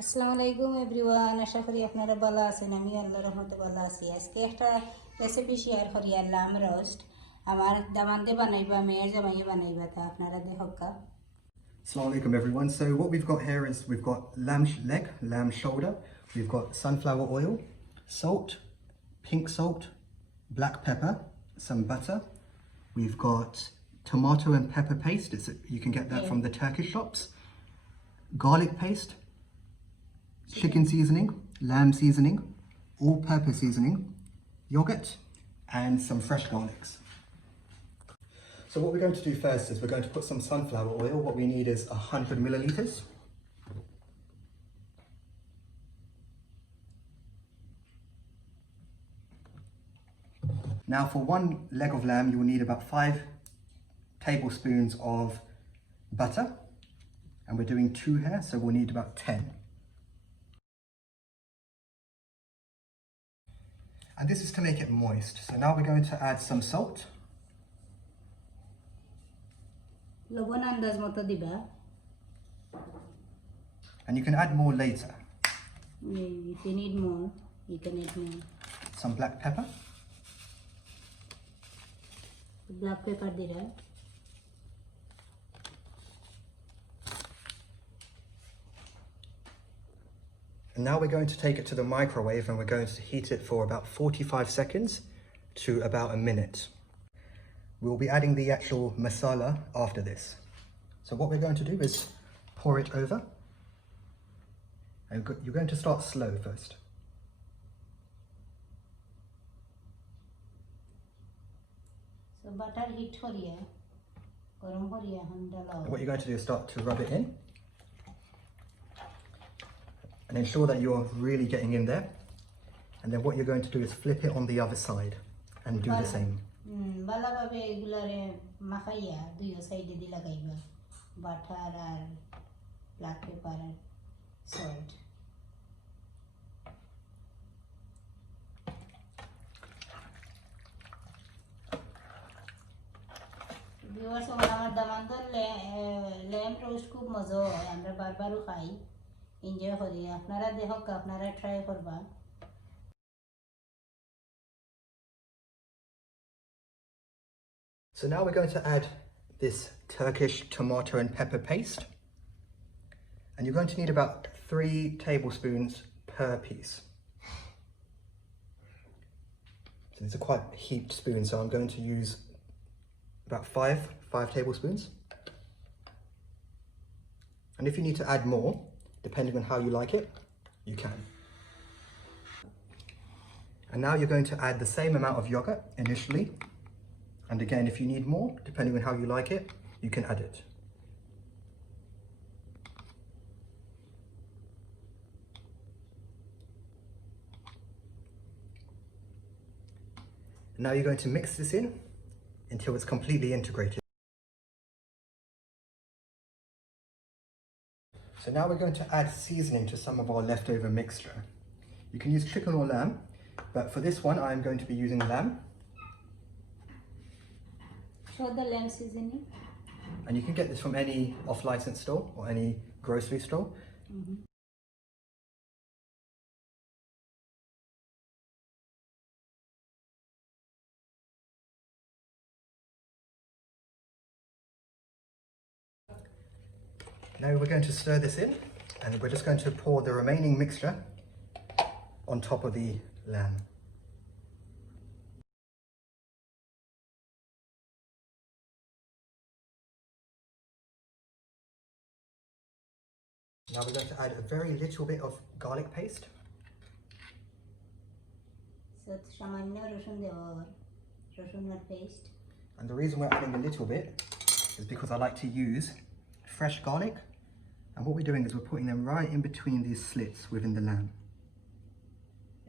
আসসালামু আলাইকুম এভরিওয়ান, আশা করি আপনারা ভালো আছেন। আমি আল্লাহর রহমতে ভালো আছি। আজকে একটা রেসিপি শেয়ার করি, লাম রোস্ট। আমার দামানতে বানাইবা, মেয়ের জামাইয়ে বানাইবা, তা আপনারা দেখা। Assalamu alaikum everyone. So what we've got here is we've got lamb leg, lamb shoulder, we've got sunflower oil, salt, pink salt, black pepper, some butter. We've got tomato and pepper paste. You can get that from the Turkish shops. Garlic paste, chicken seasoning, lamb seasoning, all-purpose seasoning, yogurt, and some fresh garlics. So what we're going to do first is we're going to put some sunflower oil. What we need is 100 milliliters. Now for one leg of lamb, you will need about 5 tablespoons of butter. And we're doing 2 here, so we'll need about 10. And this is to make it moist. So now we're going to add some salt. লবণ আন্দাজ মতো দিবা। And you can add more later. If you need more, you can add more. Some black pepper. Black pepper দিরা। And now we're going to take it to the microwave and we're going to heat it for about 45 seconds to about a minute. We'll be adding the actual masala after this. So what we're going to do is pour it over. And you're going to start slow first. So butter heat করিয়া, গরম করিয়া ডালাও। And what you're going to do is start to rub it in. And ensure that you're really getting in there. And then what you're going to do is flip it on the other side and do the same. ভালোভাবে এগুলারে মাখাইয়া দুইও সাইডে দিয়ে লাগাইবা, butter আর black pepper আর salt. Viewers, আমার দামানদার lamb roast খুব মজা হয়, আমরা বারবারও খাই, এনজয় করি। আপনারা দেখক, আপনারা ট্রাই করবা। So now we're going to add this Turkish tomato and pepper paste. And you're going to need about 3 tablespoons per piece. So these are quite heaped spoons, so I'm going to use about 5 tablespoons. And if you need to add more, depending on how you like it, you can. And now you're going to add the same amount of yogurt initially. And again, if you need more, depending on how you like it, you can add it. Now you're going to mix this in until it's completely integrated. So now we're going to add seasoning to some of our leftover mixture. You can use chicken or lamb, but for this one, I'm going to be using lamb. Show the lamb seasoning. And you can get this from any off-license store or any grocery store. Now we're going to stir this in, and we're just going to pour the remaining mixture on top of the lamb. Now we're going to add a very little bit of garlic paste. So সামান্য রসুন দেওয়া, রসুনের paste. And the reason we're adding a little bit is because I like to use fresh garlic. And what we're doing is we're putting them right in between these slits within the lamb.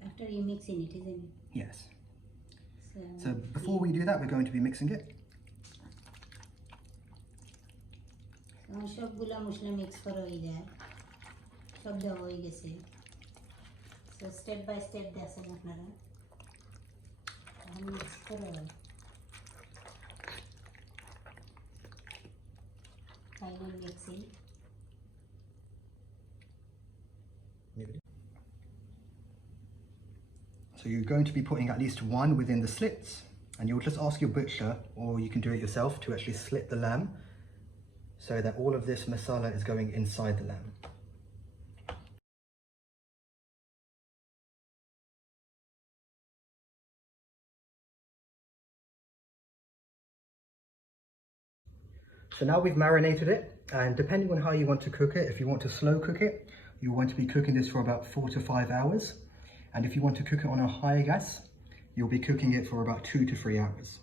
After you mixing it, isn't it? Yes. So before we do that, we're going to be mixing it. সবগুলা মশলা mix করা হয়ে যায়, সব দেওয়া হয়ে গেছে। So step by step দেখেন আপনারা, মিক্স করে final mixing. So you're going to be putting at least one within the slits, and you'll just ask your butcher, or you can do it yourself, to actually slit the lamb so that all of this masala is going inside the lamb. So now we've marinated it, and depending on how you want to cook it, if you want to slow cook it, you want to be cooking this for about 4 to 5 hours. And if you want to cook it on a high gas, you'll be cooking it for about 2 to 3 hours.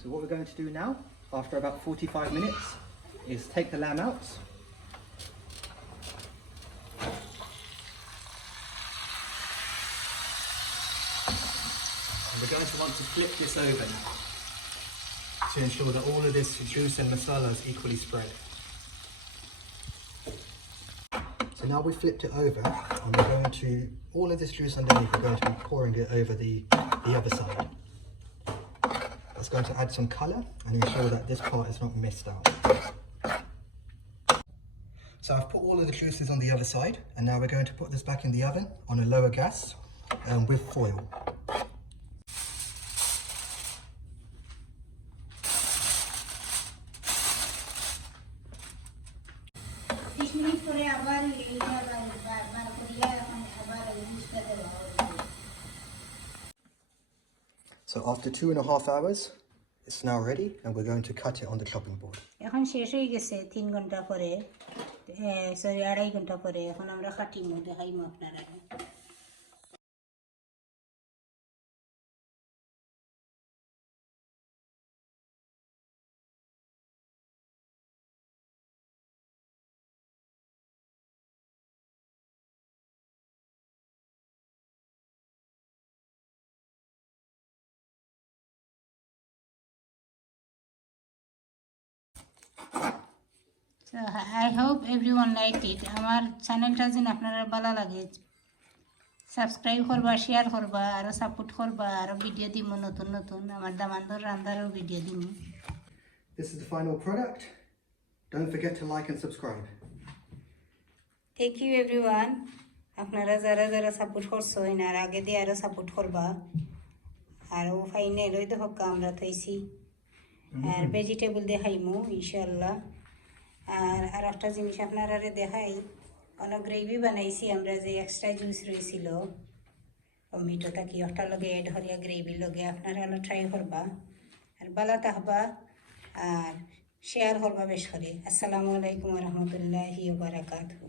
So what we're going to do now, after about 45 minutes, is take the lamb out. And we're going to want to flip this over now to ensure that all of this juice and masala is equally spread. So now we've flipped it over, and we're going to, all of this juice underneath, we're going to be pouring it over the other side. That's going to add some colour and ensure that this part is not missed out. So I've put all of the juices on the other side, and now we're going to put this back in the oven on a lower gas with foil. So after 2.5 hours, it's now ready, and we're going to cut it on the chopping board. এখন শেষ হয়ে গেছে 3 ঘন্টা পরে, sorry 2.5 ঘন্টা পরে। এখন আমরা কাটিমু, দেখাইমু আপনারা। So I hope everyone liked it. আমার চ্যানেলটা যেন আপনারা ভালো লাগে, সাবস্ক্রাইব করবা, শেয়ার করবা, আরো সাপোর্ট করবা, আরো ভিডিও দিব নতুন নতুন, আমার দামান্দর রান্নারও ভিডিও দিব। This is the final product. Don't forget to like and subscribe. Thank you everyone. আপনারা যারা যারা সাপোর্ট করছেন, আর আগে দিয়ে আরো সাপোর্ট করবা। আর ফাইনাল ওই দেখো আমরা থইছি, আর ভেজিটেবল দেখাইমু ইনশাআল্লাহ। আর একটা জিনিস আপনারা দেখাই, অনেক গ্রেভি বানাইছি আমরা, যে এক্সট্রা জুস রয়েছিল টমেটোটা কি একটা লগে এড হরিয়া গ্রেভি লগে, আপনারা ট্রাই করবা আর ভালো থাকবা আর শেয়ার করবা বেশ করে। আসসালামু আলাইকুম ওয়া রাহমাতুল্লাহি ওয়া বারাকাতুহু।